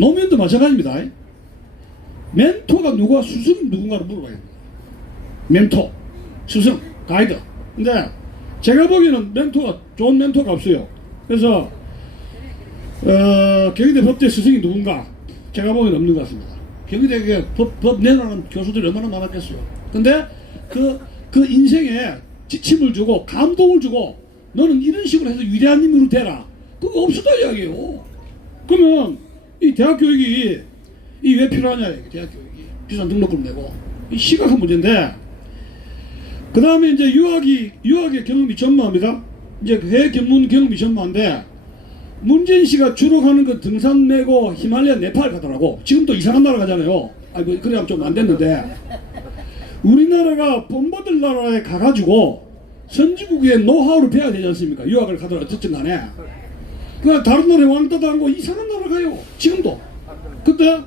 노무현도 마찬가지입니다. 멘토가 누가 스승 누군가를 물어봐야 됩니다. 멘토, 스승, 가이드. 근데 제가 보기에는 멘토가 좋은 멘토가 없어요. 그래서 경희대 법대 스승이 누군가 제가 보기에는 없는 것 같습니다. 경희대 법 내놓는 교수들이 얼마나 많았겠어요. 근데 그 인생에 지침을 주고 감동을 주고 너는 이런 식으로 해서 위대한 인물이 되라. 그거 없었다 이야기예요. 그러면 이 대학 교육이 이 왜 필요하냐 이게 대학 교육이 비싼 등록금 내고 이 심각한 문제인데 그 다음에 이제 유학의 경험이 전무합니다. 이제 해외 견문 경험이 전무한데 문재인 씨가 주로 가는 건 등산 메고 히말라야 네팔 가더라고. 지금 또 이상한 나라 가잖아요. 뭐 그래야 좀 안 됐는데 우리나라가 본받을 나라에 가가지고 선진국의 노하우를 배워야 되지 않습니까? 유학을 가더라 어쨌든 간에. 그 다른 나라에 왕따 당하고 이상한 나라 가요. 지금도. 그때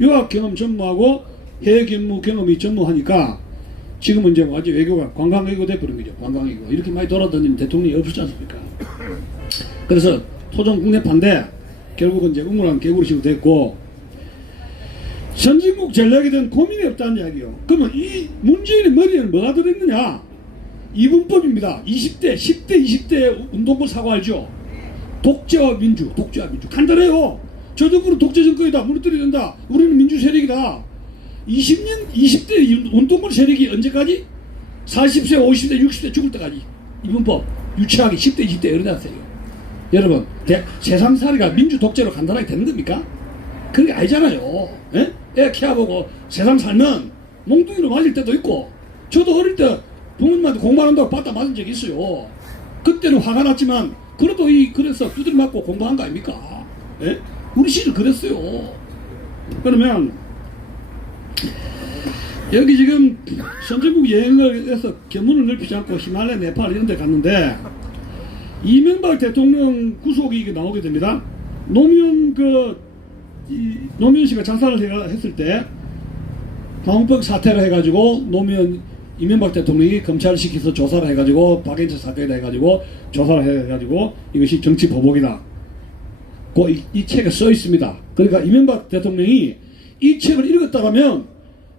유학 경험 전무하고 해외 근무 경험이 전무하니까 지금은 이제 완전 외교가 관광 외교 돼버린 거죠. 관광 외교. 이렇게 많이 돌아다니는 대통령이 없었지 않습니까? 그래서 토종 국내파인데 결국은 이제 우물안 개구리식으로 됐고 선진국 전략에 대한 고민이 없다는 이야기요. 그러면 이 문재인의 머리에는 뭐가 들어있느냐? 이분법입니다. 20대, 10대, 20대 운동권 사고 알죠? 독재와 민주, 독재와 민주. 간단해요. 저 정부는 독재 정권이다. 무너뜨려야 된다. 우리는 민주 세력이다. 20대 운동권 세력이 언제까지? 40세, 50세, 60세 죽을 때까지. 이분법 유치하게 10대, 20대 열어놨어요. 여러분, 세상살이가 민주 독재로 간단하게 되는 겁니까? 그게 아니잖아요. 예? 애 키워보고 세상 살면 몽둥이로 맞을 때도 있고 저도 어릴 때 부모님한테 공부한다고 받다 맞은 적이 있어요. 그때는 화가 났지만 그래도 그래서 두드려 맞고 공부한 거 아닙니까? 예? 우리 시절 그랬어요. 그러면 여기 지금 선진국 여행을 해서 견문을 넓히지 않고 히말라야 네팔 이런 데 갔는데 이명박 대통령 구속이 나오게 됩니다. 노무현 씨가 자살을 했을 때 광우병 사태를 해가지고 이명박 대통령이 검찰을 시켜서 조사를 해가지고 박앤철 사건이다 해가지고 조사를 해가지고 이것이 정치 보복이다. 이 책에 써 있습니다. 그러니까 이명박 대통령이 이 책을 읽었다면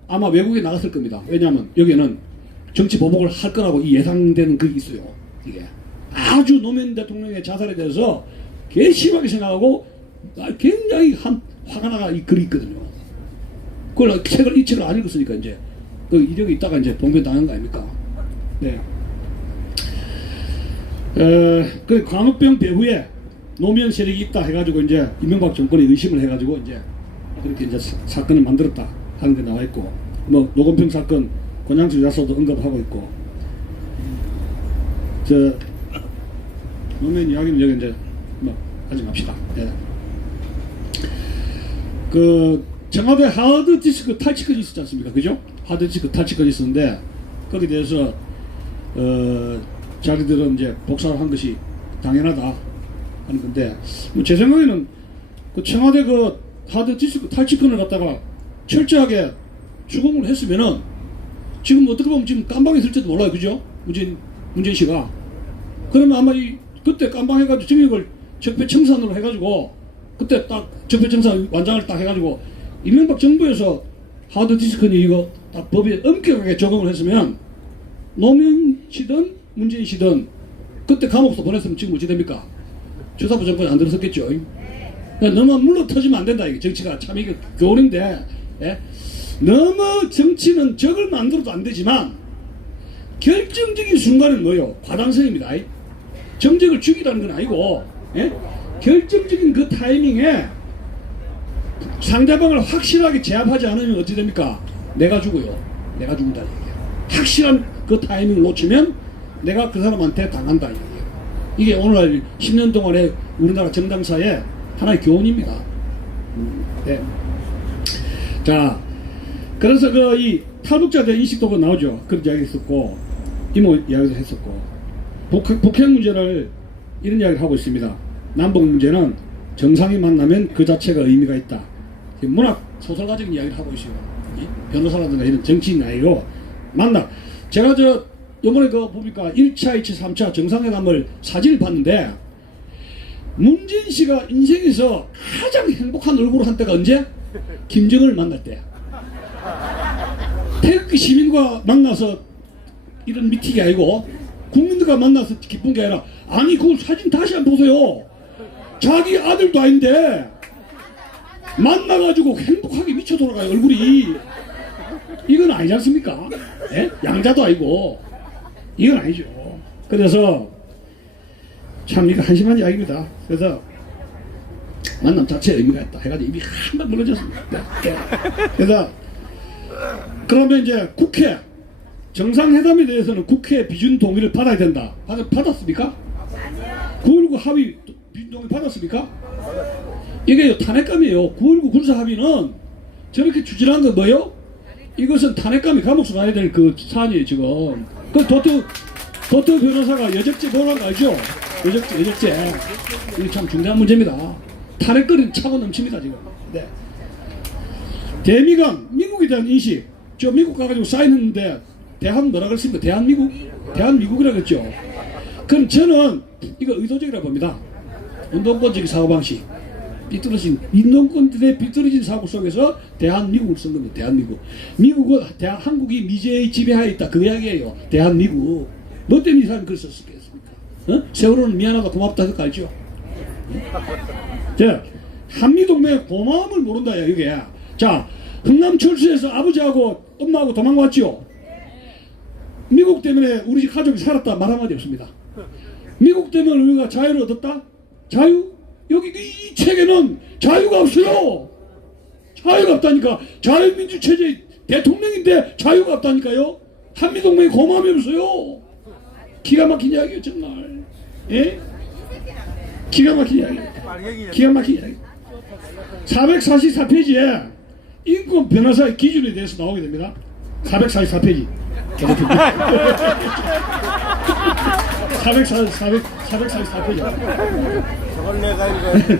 아마 외국에 나갔을 겁니다. 왜냐하면 여기에는 정치 보복을 할 거라고 예상되는 그게 있어요. 이게 아주 노무현 대통령의 자살에 대해서 괘씸하게 생각하고 굉장히 화가 나가 이 글이 있거든요. 이 책을 안 읽었으니까 이제 그 이력이 있다가 이제 봉변 당한 거 아닙니까? 네. 그 광우병 배후에 노무현 세력이 있다 해가지고 이제 이명박 정권이 의심을 해가지고 이제 그렇게 이제 사건을 만들었다 하는 게 나와 있고 뭐 노건평 사건 권양수 야소도 언급하고 있고 노무현 이야기는 여기 이제 뭐 가져갑시다. 네. 그 청와대 하드디스크 탈취건이 있었지 않습니까? 그죠? 하드디스크 탈취건이 있었는데 거기에 대해서 자기들은 이제 복사를 한 것이 당연하다 하는 건데 뭐 제 생각에는 그 청와대 그 하드디스크 탈취건을 갖다가 철저하게 추궁을 했으면은 지금 어떻게 보면 지금 깜방했을지도 몰라요. 그죠? 문재인 씨가 그러면 아마 그때 깜방해가지고 증액을 적폐청산으로 해가지고 그때 딱 적폐청산 완장을 딱 해가지고 이명박 정부에서 하드디스크니 이거 딱 법에 엄격하게 적용을 했으면 노무현 씨든 문재인 씨든 그때 감옥서 보냈으면 지금 어찌 됩니까? 조사부 정권이 안 들어섰겠죠. 그러니까 너무 물러 터지면 안 된다. 이게 정치가 참 이게 교훈인데 예? 너무 정치는 적을 만들어도 안 되지만 결정적인 순간은 뭐예요? 과단성입니다. 정적을 죽이라는 건 아니고 예? 결정적인 그 타이밍에 상대방을 확실하게 제압하지 않으면 어찌 됩니까? 내가 죽어요. 내가 죽는다. 확실한 그 타이밍을 놓치면 내가 그 사람한테 당한다. 이게 오늘날 10년 동안의 우리나라 정당사의 하나의 교훈입니다. 네. 자, 그래서 이 탈북자들 인식도 나오죠. 그런 이야기 했었고, 이모 이야기도 했었고, 북핵 문제를 이런 이야기를 하고 있습니다. 남북 문제는 정상이 만나면 그 자체가 의미가 있다. 문학 소설가적인 이야기를 하고 있어요. 변호사라든가 이런 정치인 아니고 제가 요번에 보니까 1차, 2차, 3차 정상회담을 사진을 봤는데 문재인 씨가 인생에서 가장 행복한 얼굴을 한 때가 언제? 김정은을 만날 때야. 태극기 시민과 만나서 이런 미팅이 아니고 국민들과 만나서 기쁜 게 아니라, 아니 그 사진 다시 한번 보세요. 자기 아들도 아닌데 만나가지고 행복하게 미쳐 돌아가요 얼굴이. 이건 아니지 않습니까? 예? 양자도 아니고 이건 아니죠. 그래서 참 이거 한심한 이야기입니다. 그래서 만남 자체에 의미가 있다 해가지고 입이 한번 멀어졌습니다. 네. 그래서 그러면 이제 국회 정상회담에 대해서는 국회 비준 동의를 받아야 된다. 받았습니까? 9.19 합의 비준 동의 받았습니까? 이게 탄핵감이에요. 9.19 군사 합의는 저렇게 추진한 건 뭐예요? 이것은 탄핵감이 감옥서 가야 될 그 사안이에요 지금. 그 도토 변호사가 여적죄 보란 거 알죠? 여적죄. 이게 참 중대한 문제입니다. 탄핵거리는 차고 넘칩니다 지금. 네. 대미강 미국에 대한 인식. 저 미국 가가지고 사인했는데 대한 뭐라 그랬습니까? 대한미국이라 그랬죠. 그럼 저는 이거 의도적이라 봅니다. 운동권적인 사고방식. 인동권들의 비뚤어진 사고 속에서 대한미국을 쓴 겁니다. 대한미국. 미국은 한국이 미제의 지배하에 있다. 그 이야기예요. 대한미국. 뭐 때문에 이 사람이 그걸 썼겠습니까? 어? 세월호는 미안하다 고맙다 그거 알죠? 자, 한미동맹 고마움을 모른다 이게. 자, 흥남철수에서 아버지하고 엄마하고 도망갔죠. 미국 때문에 우리 집 가족이 살았다 말 한마디 없습니다. 미국 때문에 우리가 자유를 얻었다? 자유? 여기 이 책에는 자유가 없어요. 자유가 없다니까. 자유민주 체제 대통령인데 자유가 없다니까요. 한미동맹이 고마움이 없어요. 기가 막힌 이야기예요 정말. 예? 기가 막힌 이야기. 기가 막힌 이야기. 444페이지에 인권 변호사의 기준에 대해서 나오게 됩니다. 444페이지. 444페이지. 저걸 내가 읽어야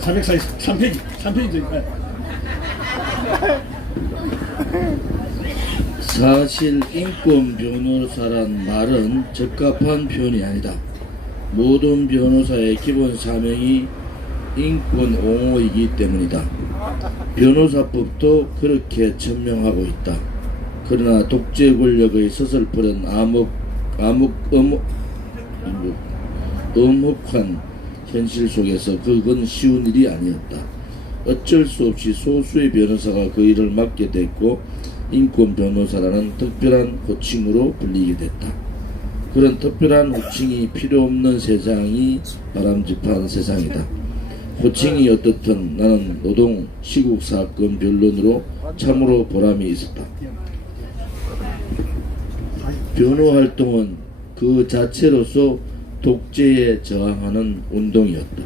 443페이지. 3페이지. 사실 인권 변호사란 말은 적합한 표현이 아니다. 모든 변호사의 기본 사명이 인권 옹호이기 때문이다. 변호사법도 그렇게 천명하고 있다. 그러나 독재 권력의 서슬프른 엄혹한 현실 속에서 그건 쉬운 일이 아니었다. 어쩔 수 없이 소수의 변호사가 그 일을 맡게 됐고 인권 변호사라는 특별한 호칭으로 불리게 됐다. 그런 특별한 호칭이 필요 없는 세상이 바람직한 세상이다. 호칭이 어떻든 나는 노동 시국 사건 변론으로 참으로 보람이 있었다. 변호 활동은 그 자체로서 독재에 저항하는 운동이었다.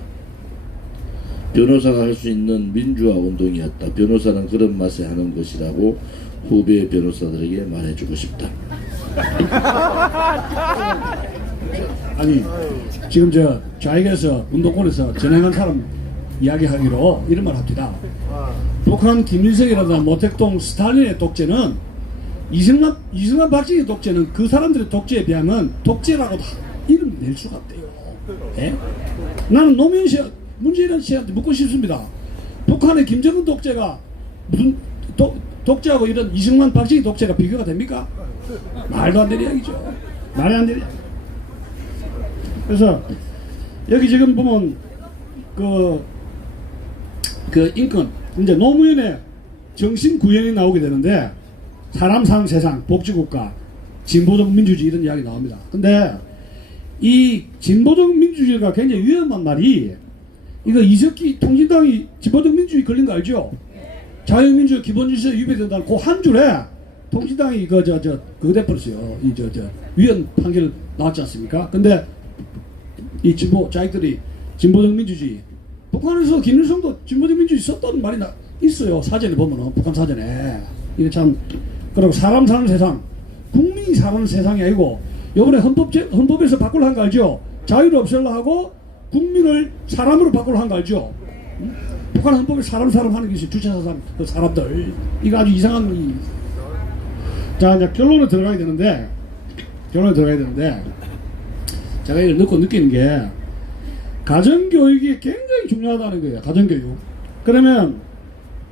변호사가 할 수 있는 민주화 운동이었다. 변호사는 그런 맛에 하는 것이라고 후배 변호사들에게 말해주고 싶다. 아니 지금 저 좌익에서 운동권에서 전행한 사람 이야기하기로 이런 말 합니다. 북한 김일성이라든가 모택동 스탈린의 독재는 이승만 박정희 독재는 그 사람들의 독재에 비하면 독재라고 이름 낼 수가 없대요. 예? 나는 노무현 씨, 문재인 씨한테 묻고 싶습니다. 북한의 김정은 독재가 무슨 독재하고 이런 이승만 박정희 독재가 비교가 됩니까? 말도 안 되는 이야기죠. 말이 안 되는 이야기. 그래서 여기 지금 보면 그 인권 이제 노무현의 정신 구현이 나오게 되는데 사람 사는 세상 복지국가 진보적 민주주의 이런 이야기 나옵니다. 근데 이 진보적 민주주의가 굉장히 위험한 말이 이거 이석기 통진당이 진보적 민주주의 걸린 거 알죠? 자유민주 기본질서에 위배된다는 그 한 줄에 통진당이 그거 돼버렸어요. 위헌 판결 나왔지 않습니까? 근데 이 진보 자익들이 진보적 민주주의 북한에서 김일성도 진보적 민주주의 썼다는 말이 있어요. 사전에 보면은 북한 사전에 이게 참 그리고 사람 사는 세상 국민이 사는 세상이 아니고 요번에 헌법에서 바꾸려 한 거 알죠? 자유를 없애려 하고 국민을 사람으로 바꾸려 한 거 알죠? 응? 북한 헌법에 사람 하는 게 있어요. 주체사 사람 그 사람들 이거 아주 이상한 자, 이제 결론에 들어가야 되는데, 제가 이걸 듣고 느끼는 게, 가정교육이 굉장히 중요하다는 거예요. 가정교육. 그러면,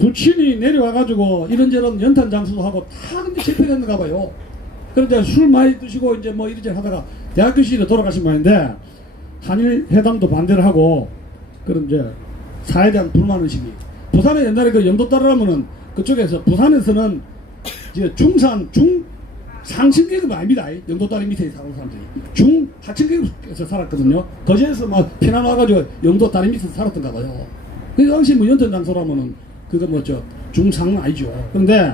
부친이 내려와가지고, 이런저런 연탄 장수도 하고, 다 근데 실패했는가 봐요. 그런데 술 많이 드시고, 이제 뭐 이리저리 하다가, 대학교 시절에 돌아가신 분인데, 한일 회담도 반대를 하고, 그런 이제, 사회에 대한 불만의식이. 부산에 옛날에 그 영도 따르라면은, 그쪽에서, 부산에서는, 이제 상층계급 아닙니다. 영도 다리 밑에 사는 사람들이 하층계급에서 살았거든요. 거제에서 막 피난 와가지고 영도 다리 밑에서 살았던가 봐요. 그 당시 뭐 연탄 장소라면은 그거 뭐죠 중상은 아니죠. 그런데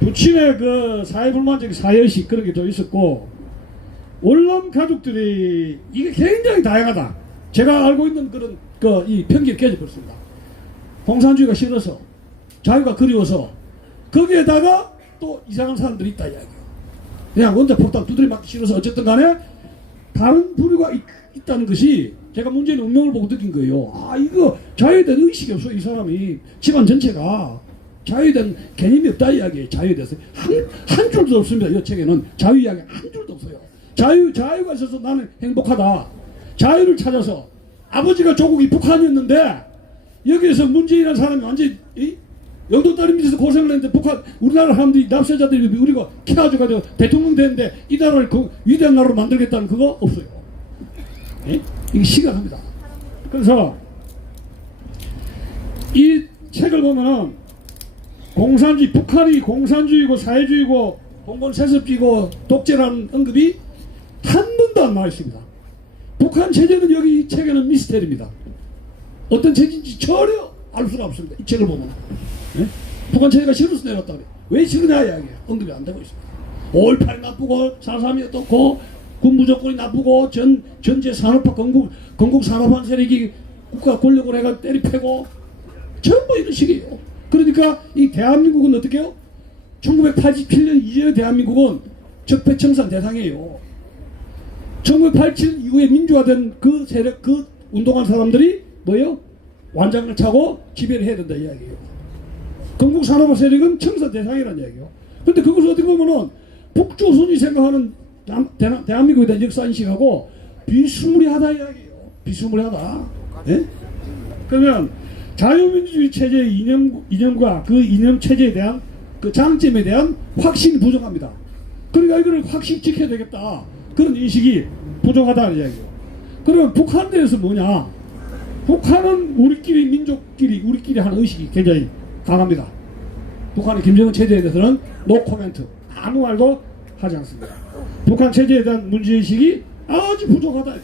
부친의 그 사회불만적 사회의식 그런 게 좀 있었고, 원룸 가족들이 이게 굉장히 다양하다. 제가 알고 있는 그런 이 편견이 깨져버렸습니다. 공산주의가 싫어서, 자유가 그리워서, 거기에다가 또 이상한 사람들이 있다 이야기예요. 그냥 원자 폭탄 두드려 맞기 싫어서 어쨌든 간에 다른 부류가 있다는 것이 제가 문재인 운명을 보고 느낀 거예요. 아, 이거 자유에 대한 의식이 없어. 이 사람이 집안 전체가 자유에 대한 개념이 없다 이야기예요. 자유에 대해서 한 줄도 없습니다. 이 책에는 자유 이야기 한 줄도 없어요. 자유가 있어서 나는 행복하다. 자유를 찾아서 아버지가 조국이 북한이었는데 여기에서 문재인이라는 사람이 완전히 영도 다리 밑에서 고생을 했는데 북한 우리나라 사람들이 납세자들이 우리가 키워줘가지고 대통령 됐는데 이 나라를 그 위대한 나라로 만들겠다는 그거 없어요. 예? 이게 심각합니다. 그래서 이 책을 보면은 북한이 공산주의고 사회주의고 봉건세습주의고 독재라는 언급이 한 번도 안 나와 있습니다. 북한 체제는 여기 이 책에는 미스테리입니다. 어떤 체제인지 전혀 알 수가 없습니다. 이 책을 보면. 네? 북한 체제가 싫어서 내렸다 그래. 왜 싫으냐 이야기야. 언급이 안 되고 있습니다. 5.18이 나쁘고 4.3이 어떻고 군부 조건이 나쁘고 전제 산업화 건국 산업화 세력이 국가 권력을 해가 때리패고 전부 이런 식이에요. 그러니까 이 대한민국은 어떻게 해요? 1987년 이전의 대한민국은 적폐청산 대상이에요. 1987 이후에 민주화된 그 세력, 그 운동한 사람들이 뭐예요? 완장을 차고 지배를 해야 된다 이야기예요. 건국 산업화 세력은 청산 대상이라는 이야기예요. 근데 그것을 어떻게 보면은 북조선이 생각하는 대한민국에 대한 역사 인식하고 비스무리하다 이야기예요. 비스무리하다. 예? 그러면 자유민주주의 체제의 이념과 그 이념 체제에 대한 그 장점에 대한 확신이 부족합니다. 그러니까 이거를 확실히 지켜야 되겠다. 그런 인식이 부족하다는 이야기예요. 그러면 북한에 대해서 뭐냐? 북한은 우리끼리 민족끼리 우리끼리 하는 의식이 굉장히 강합니다. 북한의 김정은 체제에 대해서는 노 코멘트, 아무 말도 하지 않습니다. 북한 체제에 대한 문제의식이 아주 부족하다.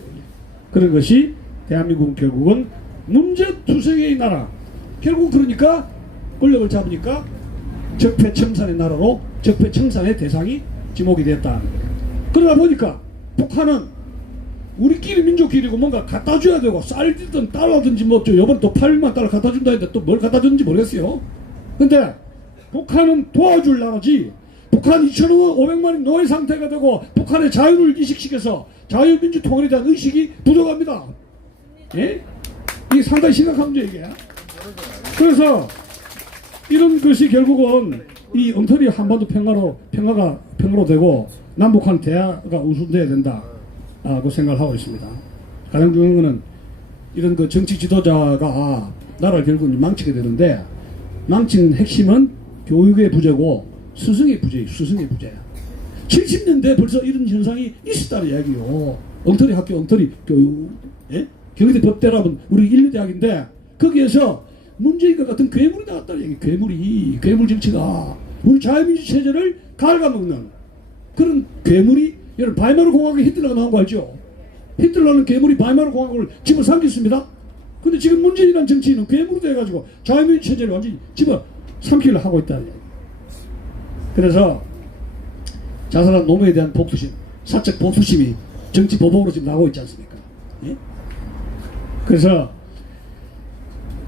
그런 것이 대한민국은 결국은 문제투성이의 나라. 결국 그러니까 권력을 잡으니까 적폐청산의 나라로 적폐청산의 대상이 지목이 됐다. 그러다 보니까 북한은 우리끼리 민족끼리고 뭔가 갖다 줘야 되고 쌀이든 달러든지 뭐 요번에 또 800만 달러 갖다 준다 했는데 또 뭘 갖다 줬는지 모르겠어요. 근데 북한은 도와줄 나라지, 북한 2,500만이 노예 상태가 되고 북한의 자유를 이식시켜서 자유민주 통일에 대한 의식이 부족합니다. 예? 이게 상당히 심각한 문제 이게. 그래서 이런 것이 결국은 이 엉터리 한반도 평화가 되고 남북한 대화가 우선돼야 된다고 생각을 하고 있습니다. 가장 중요한 것은 이런 그 정치 지도자가 나라를 결국 망치게 되는데, 망친 핵심은 교육의 부재고 스승의 부재예요. 스승의 부재야. 70년대 벌써 이런 현상이 있었다는 이야기요. 엉터리 학교, 엉터리 교육. 예? 경희대 법대라면 우리 인류대학인데 거기에서 문재인과 같은 괴물이 나왔다는 얘기. 괴물 정치가 우리 자유민주 체제를 갉아먹는 그런 괴물이, 여러분 바이마르 공화국에 히틀러가 나온 거 알죠? 히틀러는 괴물이 바이마르 공화국을 집어삼켰습니다. 근데 지금 문재인이라는 정치인은 괴물이 돼가지고 자유민주 체제를 완전히 집어삼키려 하고 있다는 얘기. 그래서 자살한 노무에 대한 복수심, 사적 복수심이 정치 보복으로 지금 나오고 있지 않습니까? 예? 그래서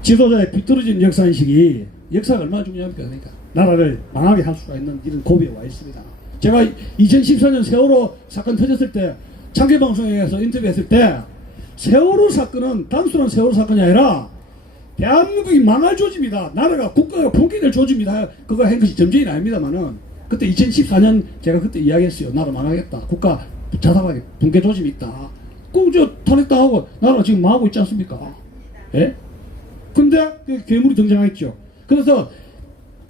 지도자의 비뚤어진 역사인식이, 역사가 얼마나 중요합니까? 그러니까 나라를 망하게 할 수가 있는 이런 고비에 와 있습니다. 제가 2014년 세월호 사건 터졌을 때 창계방송에서 인터뷰했을 때, 세월호 사건은 단순한 세월호 사건이 아니라 대한민국이 망할 조짐이다, 나라가 국가가 붕괴될 조짐이다, 그거 한 것이 점쟁이는 아닙니다만은 그때 2014년 제가 그때 이야기했어요. 나라 망하겠다. 국가 자살하게 붕괴 조짐이 있다. 그저 탄핵당하고 나라가 지금 망하고 있지 않습니까? 예? 근데 그 괴물이 등장했죠. 그래서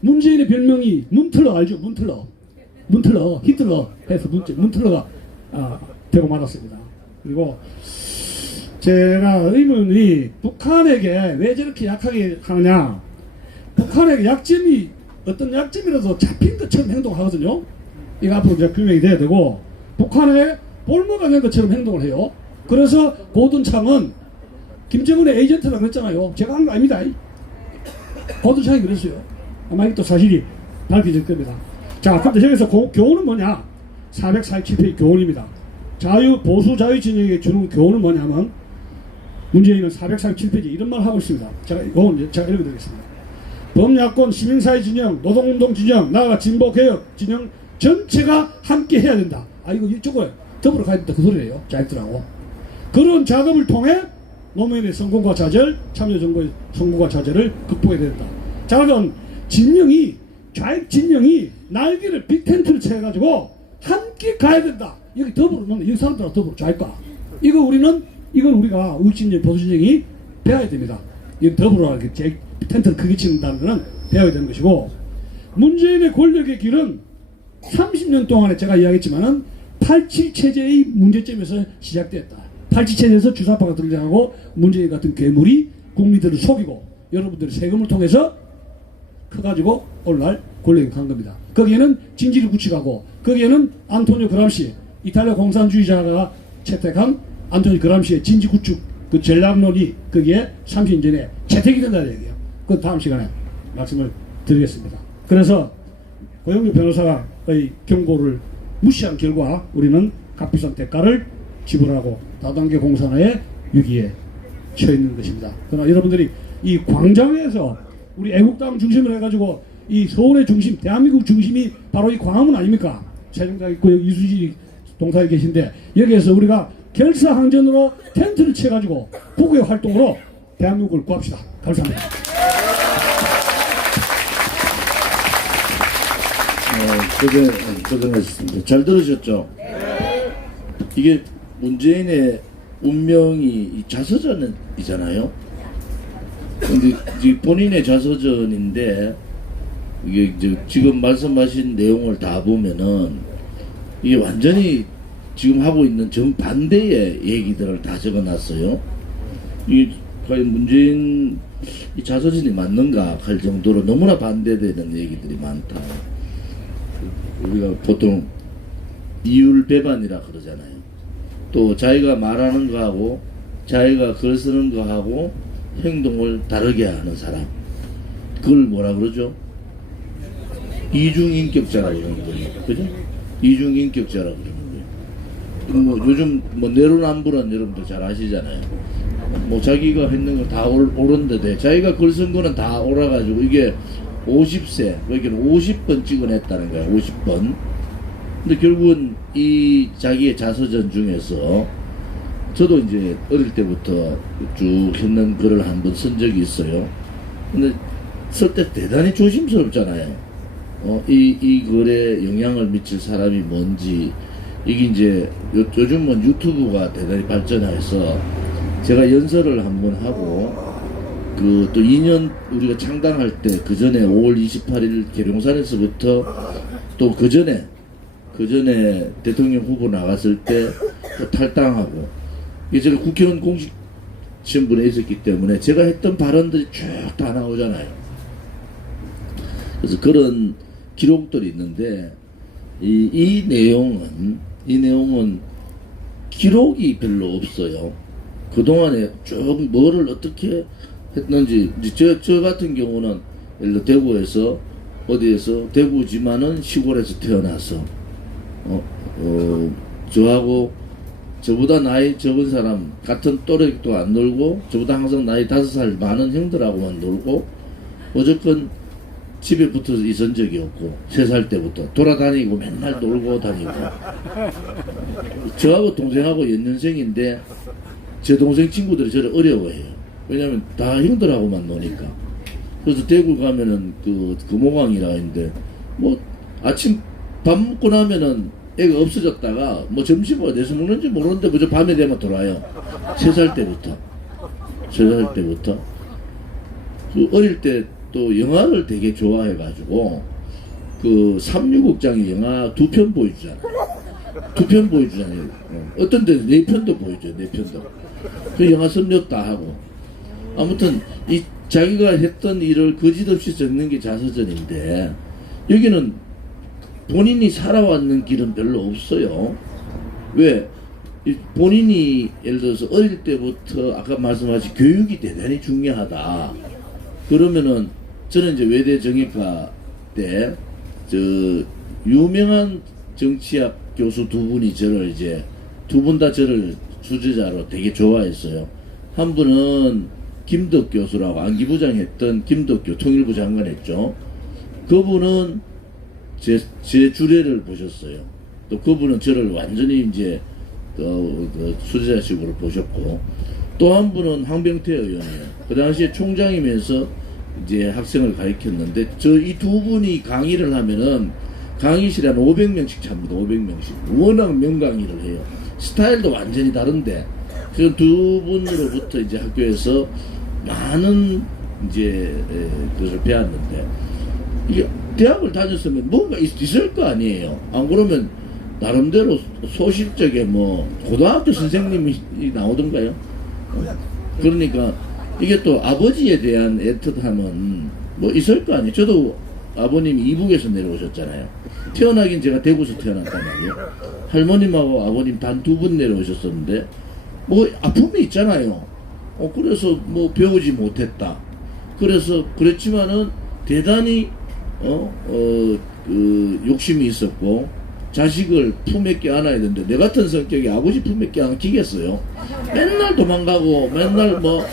문재인의 별명이 문틀러 알죠? 문틀러 히틀러 해서 문틀러가 되고 말았습니다. 그리고 제가 의문이 북한에게 왜 저렇게 약하게 하느냐. 북한에게 약점이 어떤 약점이라도 잡힌 것처럼 행동하거든요. 이거 앞으로 이제 규명이 돼야 되고, 북한에 볼모가 된 것처럼 행동을 해요. 그래서 고든창은 김정은의 에이전트라고 했잖아요. 제가 한 거 아닙니다. 고든창이 그랬어요. 아마 이게 또 사실이 밝혀질 겁니다. 자, 근데 여기서 교훈은 뭐냐? 447페이지 교훈입니다. 보수 자유 진영에 주는 교훈은 뭐냐면, 문재인은 447페이지 이런 말 하고 있습니다. 제가 읽어드리겠습니다. 범야권 시민사회 진영, 노동운동 진영, 나아가 진보개혁 진영 전체가 함께 해야 된다. 이거 이쪽에 더불어 가야 된다. 그 소리예요. 자익들하고. 그런 작업을 통해 노무현의 성공과 좌절, 참여정부의 성공과 좌절을 극복해야 된다. 자, 그럼 좌익 진영이 날개를 빅텐트를 채워가지고 함께 가야 된다. 여기 더불어, 이 사람들하고 더불어 좌익과. 이건 우리가 우익진영, 보수진영이 배워야 됩니다. 이 더불어 텐트를 크게 치는다는 것은 배워야 되는 것이고, 문재인의 권력의 길은 30년 동안에 제가 이야기했지만은 87 체제의 문제점에서 시작됐다. 87 체제에서 주사파가 등장하고 문재인 같은 괴물이 국민들을 속이고 여러분들의 세금을 통해서 커가지고 오늘날 권력에 간 겁니다. 거기에는 진지를 구축하고, 거기에는 안토니오 그람시, 이탈리아 공산주의자가 채택한 안토니오 그람시의 진지 구축 그 전략론이 거기에 30년 전에 채택이 된다는 얘기예요. 그 다음 시간에 말씀을 드리겠습니다. 그래서 고영주 변호사의 경고를 무시한 결과 우리는 값비싼 대가를 지불하고 다단계 공산화의 위기에 처해 있는 것입니다. 그러나 여러분들이 이 광장에서 우리 애국당 중심으로 해가지고 이 서울의 중심, 대한민국 중심이 바로 이 광화문 아닙니까? 최정당 있고 여기 이수지 동사에 계신데, 여기에서 우리가 결사항전으로 텐트를 쳐가지고 북의 활동으로 대한민국을 구합시다. 감사합니다. 고생하셨습니다. 잘 들으셨죠? 네. 이게 문재인의 운명이 이 자서전이잖아요. 근데 본인의 자서전인데, 이게 지금 말씀하신 내용을 다 보면은 이게 완전히 지금 하고 있는 정반대의 얘기들을 다 적어놨어요. 이 과연 문재인 이 자서전이 맞는가 할 정도로 너무나 반대되는 얘기들이 많다. 우리가 보통 이율배반이라 그러잖아요. 또 자기가 말하는 거하고 자기가 글 쓰는 거하고 행동을 다르게 하는 사람, 그걸 뭐라 그러죠? 이중인격자라고 그러는 거예요. 그죠? 이중인격자라고 그러는 거예요. 요즘 내로남불은 여러분들 잘 아시잖아요. 자기가 했는 거 다 옳은데 자기가 글 쓴 거는 다 옳아가지고 이게 50세, 여기는 50번 찍어냈다는 거야. 50번. 근데 결국은 이 자기의 자서전 중에서 저도 이제 어릴 때부터 쭉 했는 글을 한번 쓴 적이 있어요. 근데 쓸 때 대단히 조심스럽잖아요. 이 글에 영향을 미칠 사람이 뭔지. 이게 이제 요즘은 유튜브가 대단히 발전해서 제가 연설을 한번 하고 또 2년 우리가 창당할 때 그 전에 5월 28일 계룡산에서부터 또 그 전에 대통령 후보 나갔을 때 또 탈당하고, 이게 제가 국회의원 공식 신분에 있었기 때문에 제가 했던 발언들이 쭉 다 나오잖아요. 그래서 그런 기록들이 있는데 이 내용은 기록이 별로 없어요. 그동안에 쭉 뭐를 어떻게 했는지. 저 같은 경우는 예를 들어 대구에서 어디에서 대구지만은 시골에서 태어나서 저하고 저보다 나이 적은 사람 같은 또래도 안 놀고, 저보다 항상 나이 5살 많은 형들하고만 놀고, 무조건 집에 붙어 있은 적이 없고, 3살 때부터 돌아다니고 맨날 놀고 다니고. 저하고 동생하고 연년생인데 제 동생 친구들이 저를 어려워해요. 왜냐면 다 형들하고만 노니까. 그래서 대구 가면은 금호강이라 있는데 아침 밥 먹고 나면은 애가 없어졌다가 뭐 점심 어디서 먹는지 모르는데 먼저 밤에 되면 돌아요. 3살 때부터. 3살 때부터. 그 어릴 때 또 영화를 되게 좋아해가지고 그 삼류극장에 영화 2편 보여주잖아요. 2편 보여주잖아요. 어떤 데는 4편도 보여줘요. 4편도. 그 영화 섭렵다 하고. 아무튼 이 자기가 했던 일을 거짓없이 적는 게 자서전인데 여기는 본인이 살아왔는 길은 별로 없어요. 왜? 본인이 예를 들어서 어릴 때부터 아까 말씀하신 교육이 대단히 중요하다. 그러면은 저는 이제 외대 정외과 때 저 유명한 정치학 교수 2분이 저를 이제 2분 다 저를 주제자로 되게 좋아했어요. 한 분은 김덕 교수라고 안기부장 했던 김덕교 통일부 장관 했죠. 그분은 제 주례를 보셨어요. 또 그분은 저를 완전히 이제 수제자식으로 보셨고, 또 한 분은 황병태 의원이에요. 그 당시에 총장이면서 이제 학생을 가르쳤는데, 저 이 2분이 강의를 하면은 강의실에 한 500명씩 찹니다. 500명씩. 워낙 명강의를 해요. 스타일도 완전히 다른데, 그 2분으로부터 이제 학교에서 많은 이제 그것을 배웠는데, 이게 대학을 다녔으면 뭔가 있을 거 아니에요. 안 그러면 나름대로 소실적에 뭐 고등학교 선생님이 나오던가요? 그러니까 이게 또 아버지에 대한 애틋함은 뭐 있을 거 아니에요. 저도 아버님이 이북에서 내려오셨잖아요. 태어나긴 제가 대구에서 태어났단 말이에요. 할머님하고 아버님 단 2분 내려오셨었는데 뭐 아픔이 있잖아요. 그래서 뭐 배우지 못했다. 그래서 그랬지만은 대단히 그 욕심이 있었고, 자식을 품에 껴안아야 되는데 내 같은 성격이 아버지 품에 껴안기겠어요. 맨날 도망가고 맨날 뭐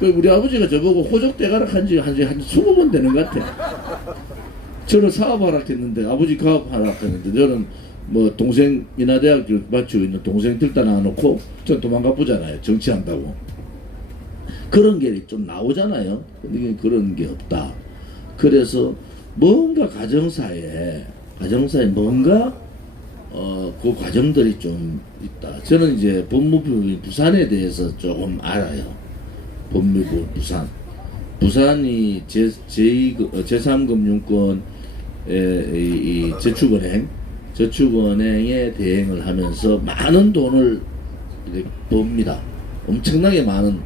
우리 아버지가 저보고 호적대가락 한지 한 20번 되는 것 같아. 저는 사업하라 했는데 아버지 가업하라 했는데 저는 뭐 동생 인하대학교 마치고 있는 동생 들다 놔놓고 전 도망가 보잖아요. 정치한다고. 그런 게 좀 나오잖아요. 근데 그런 게 없다. 그래서 뭔가 가정사에 뭔가 그 과정들이 좀 있다. 저는 이제 법무부 부산에 대해서 조금 알아요. 법무부 부산이 제3금융권의 이 저축은행에 대행을 하면서 많은 돈을 법니다. 엄청나게 많은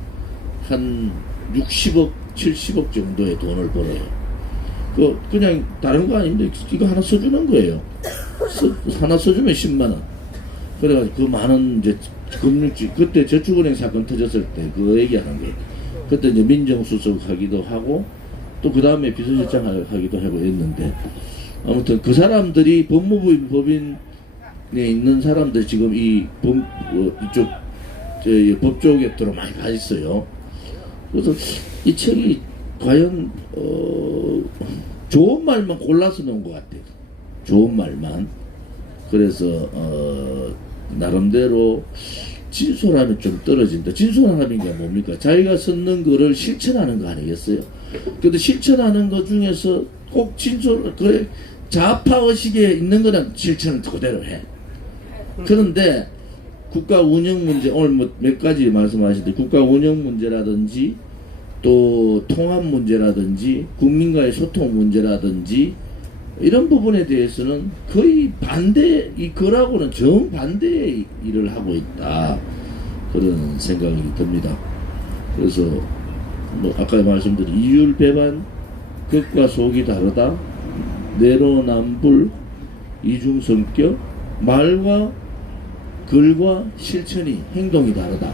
한 60억, 70억 정도의 돈을 벌어요. 그냥 다른 거 아닌데 이거 하나 써주는 거예요. 하나 써주면 10만원. 그래가지고 그 많은 이제 금융지, 그때 저축은행 사건 터졌을 때 그거 얘기하는 거예요. 그때 이제 민정수석 하기도 하고 또 그 다음에 비서실장 하기도 하고 했는데, 아무튼 그 사람들이 법무부 법인에 있는 사람들 지금 이쪽 법조계 들어 많이 가 있어요. 그래서 이 책이 과연 좋은 말만 골라서 놓은 것 같아요. 좋은 말만. 그래서 나름대로 진솔함이 좀 떨어진다. 진솔함이 게 뭡니까? 자기가 썼는 거를 실천하는 거 아니겠어요? 근데 실천하는 것 중에서 꼭 그래 좌파의식에 있는 거는 실천을 그대로 해. 그런데 국가 운영 문제, 오늘 뭐 몇 가지 말씀하시는데 국가 운영 문제라든지 또 통합 문제라든지 국민과의 소통 문제라든지 이런 부분에 대해서는 거의 그라고는 정반대의 일을 하고 있다. 그런 생각이 듭니다. 그래서 뭐 아까 말씀드린 이율 배반, 겉과 속이 다르다, 내로남불, 이중성격, 말과 글과 실천이, 행동이 다르다.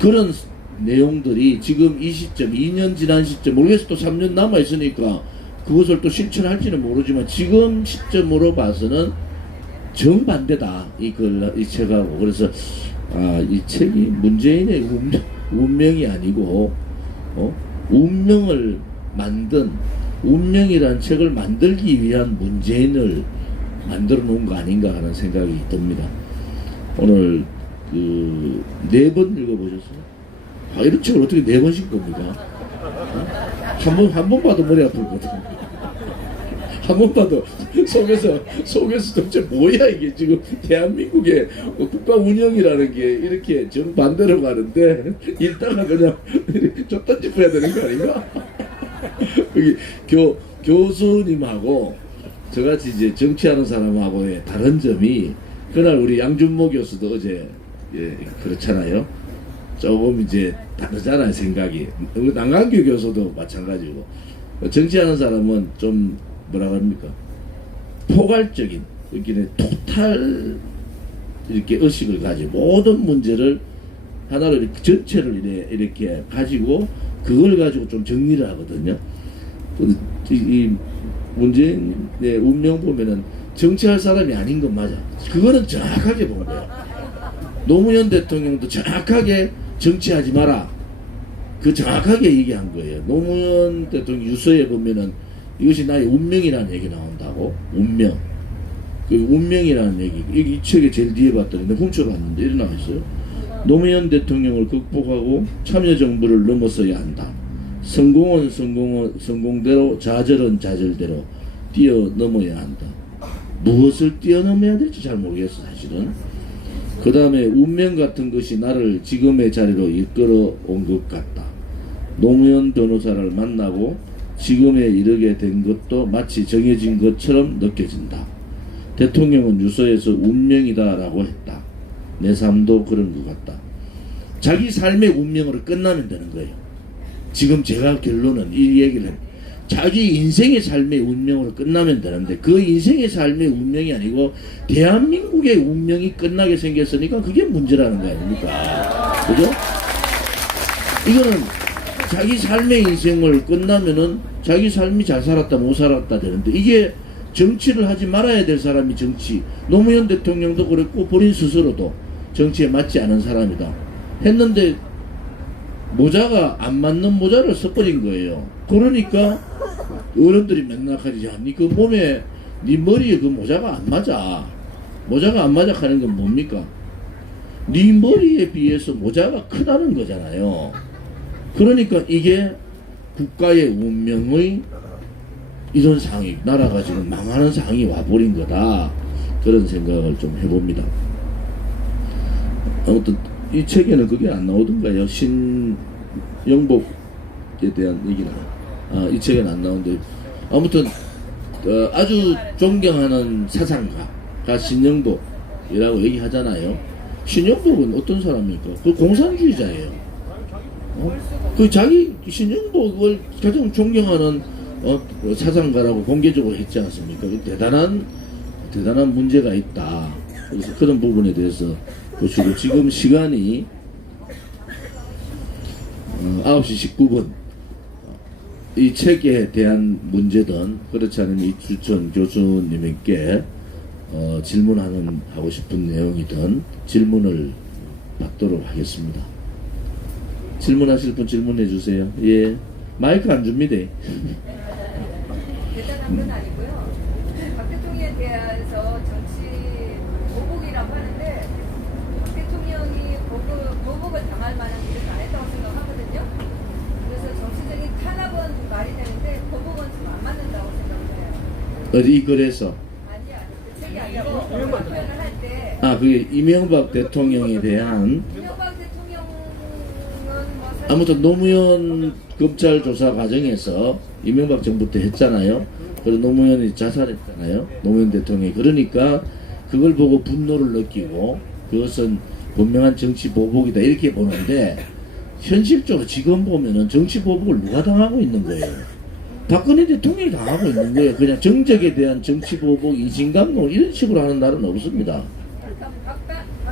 그런 내용들이 지금 이 시점, 2년 지난 시점, 모르겠어, 또 3년 남아있으니까 그것을 또 실천할지는 모르지만 지금 시점으로 봐서는 정반대다. 이 책하고. 그래서 이 책이 문재인의 운명이 아니고 운명을 만든, 운명이란 책을 만들기 위한 문재인을 만들어 놓은 거 아닌가 하는 생각이 듭니다. 오늘 4번 읽어보셨어요? 이런 책을 어떻게 4번씩 겁니까? 한 번 봐도 머리 아플거든. 한 번만 더 속에서 도대체 뭐야 이게 지금 대한민국의 국가 운영이라는 게 이렇게 정반대로 가는데 읽다가 그냥 좀 던집어야 되는 거 아닌가? 여기 교수님하고 저같이 이제 정치하는 사람하고의 다른 점이 그날 우리 양준모 교수도 어제 그렇잖아요. 조금 이제 다르잖아요 생각이. 남강규 교수도 마찬가지고 정치하는 사람은 좀 뭐라고 합니까? 포괄적인 이렇게 토탈 이렇게 의식을 가지고 모든 문제를 하나로 이렇게 전체를 이렇게 가지고 그걸 가지고 좀 정리를 하거든요. 이 문재인의 운명 보면은 정치할 사람이 아닌 건 맞아. 그거는 정확하게 본 거야. 노무현 대통령도 정확하게 정치하지 마라. 그 정확하게 얘기한 거예요. 노무현 대통령 유서에 보면은 이것이 나의 운명이라는 얘기 나온다고. 운명. 그 운명이라는 얘기. 이 책에 제일 뒤에 봤더니 훔쳐봤는데 이래 나와 있어요. 노무현 대통령을 극복하고 참여정부를 넘어서야 한다. 성공은 성공대로, 좌절은 좌절대로 뛰어넘어야 한다. 무엇을 뛰어넘어야 될지 잘 모르겠어 사실은. 그 다음에 운명 같은 것이 나를 지금의 자리로 이끌어 온 것 같다. 노무현 변호사를 만나고 지금에 이르게 된 것도 마치 정해진 것처럼 느껴진다. 대통령은 유서에서 운명이다라고 했다. 내 삶도 그런 것 같다. 자기 삶의 운명으로 끝나면 되는 거예요. 지금 제가 결론은 이 얘기를 자기 인생의 삶의 운명으로 끝나면 되는데 그 인생의 삶의 운명이 아니고 대한민국의 운명이 끝나게 생겼으니까 그게 문제라는 거 아닙니까? 그죠? 이거는 자기 삶의 인생을 끝나면은 자기 삶이 잘 살았다 못 살았다 되는데 이게 정치를 하지 말아야 될 사람이 정치. 노무현 대통령도 그랬고 본인 스스로도 정치에 맞지 않은 사람이다 했는데 모자가 안 맞는 모자를 써버린 거예요. 그러니까 어른들이 맨날 하지, 야, 니 그 몸에, 니 머리에 그 모자가 안 맞아. 모자가 안 맞아 하는 건 뭡니까? 니 머리에 비해서 모자가 크다는 거잖아요. 그러니까 이게 국가의 운명의 이런 상황이, 나라가 지금 망하는 상황이 와버린 거다. 그런 생각을 좀 해봅니다. 아무튼 이 책에는 그게 안 나오던가요? 신영복에 대한 얘기는 이 책에는 안 나오는데 아무튼 아주 존경하는 사상가가 신영복이라고 얘기하잖아요. 신영복은 어떤 사람입니까? 그 공산주의자예요. 그 자기 신영복을 가장 존경하는 사상가라고 공개적으로 했지 않습니까? 대단한 문제가 있다. 그래서 그런 부분에 대해서 보시고 지금 시간이 9시 19분 이 책에 대한 문제든 그렇지 않으면 이주천 교수님께 하고 싶은 내용이든 질문을 받도록 하겠습니다. 질문하실 분 질문해 주세요. 예, 마이크 안 줍니다. 대단한 건 아니고요. 박 대통령에 대해서 정치 보복이라고 하는데 박 대통령이 보복을 당할 만한 일은 안 했다고 생각하거든요. 그래서 정치적인 탄압은 말이 되는데 보복은 좀 안 맞는다고 생각해요. 어디 글에서? 아니야, 그 책이 아니고 표현을 할 때. 그게 이명박 대통령에 대한 이명박 대통령은 뭐 아무튼 노무현 검찰 조사 과정에서 이명박 정부 때 했잖아요. 그래서 노무현이 자살했잖아요. 노무현 대통령이. 그러니까 그걸 보고 분노를 느끼고 그것은 분명한 정치 보복이다 이렇게 보는데 현실적으로 지금 보면은 정치 보복을 누가 당하고 있는 거예요? 박근혜 대통령이 당하고 있는 거예요. 그냥 정적에 대한 정치 보복, 이진감동 이런 식으로 하는 나라는 없습니다. 박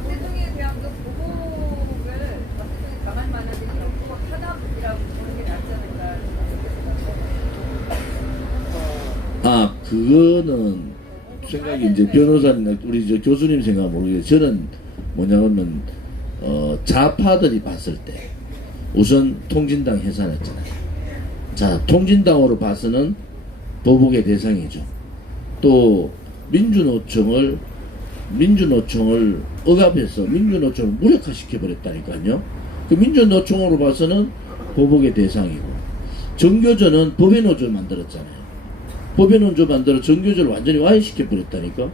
대통령에 대한 그 보복을 박 대통령이 당할 만한 이런 보복 탄압이라고 보는 게 낫지 않을까. 그거는 생각이 이제 변호사님, 우리 저 교수님 생각 모르겠어요. 저는 뭐냐면 좌파들이 봤을 때 우선 통진당 해산했잖아요. 자, 통진당으로 봐서는 보복의 대상이죠. 또 민주노총을 억압해서 민주노총을 무력화시켜버렸다니까요. 그 민주노총으로 봐서는 보복의 대상이고 정교조는 법의 노조를 만들었잖아요. 법인원조 만들어 정교조를 완전히 와해시켜 버렸다니까.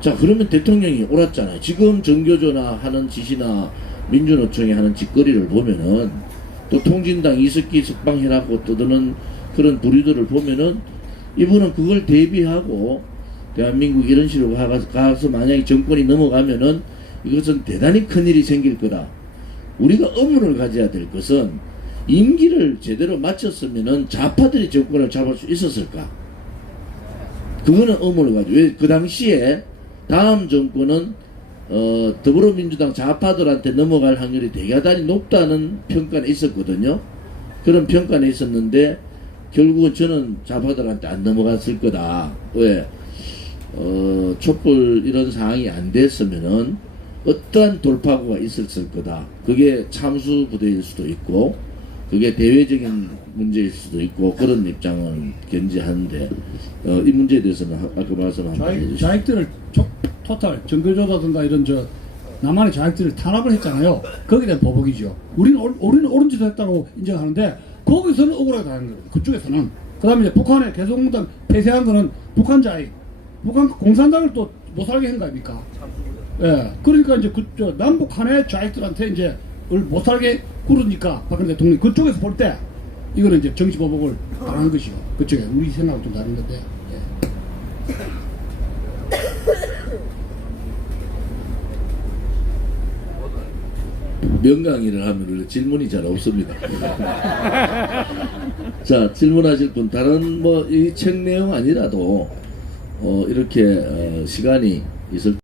자, 그러면 대통령이 옳았잖아요. 지금 정교조나 하는 짓이나 민주노총이 하는 짓거리를 보면은, 또 통진당 이석기 석방해라고 떠드는 그런 부류들을 보면은, 이분은 그걸 대비하고 대한민국 이런 식으로 가서 만약에 정권이 넘어가면은 이것은 대단히 큰일이 생길 거다. 우리가 의문을 가져야 될 것은, 임기를 제대로 마쳤으면은 좌파들이 정권을 잡을 수 있었을까? 그거는 의문을 가지고. 왜 그 당시에 다음 정권은 더불어민주당 좌파들한테 넘어갈 확률이 대단히 높다는 평가는 있었거든요. 그런 평가는 있었는데 결국은 저는 좌파들한테 안 넘어갔을 거다. 왜? 촛불 이런 상황이 안 됐으면은 어떠한 돌파구가 있었을 거다. 그게 참수 부대일 수도 있고, 그게 대외적인 문제일 수도 있고, 그런 입장은 견지하는데, 이 문제에 대해서는 아까 말씀 한번 해주시죠. 좌익들을 토탈 정교조라든가 이런 남한의 좌익들을 탄압을 했잖아요. 거기에 대한 보복이죠. 우리는 옳은 짓을 했다고 인정하는데 거기서는 억울하게 당하는 거예요. 그쪽에서는. 그다음에 이제 북한의 개성공단 폐쇄한 거는 북한 좌익, 북한 공산당을 또 못 살게 한 거 아닙니까? 예. 그러니까 이제 남북한의 좌익들한테 이제 못 살게 구르니까 박근혜 대통령이 그쪽에서 볼 때 이거는 이제 정치 보복을 당한 것이요. 그쪽에 우리 생각은 좀 다른 건데. 예. 명강의를 하면 원래 질문이 잘 없습니다. 자, 질문하실 분, 다른 뭐 이 책 내용 아니라도 이렇게 시간이 있을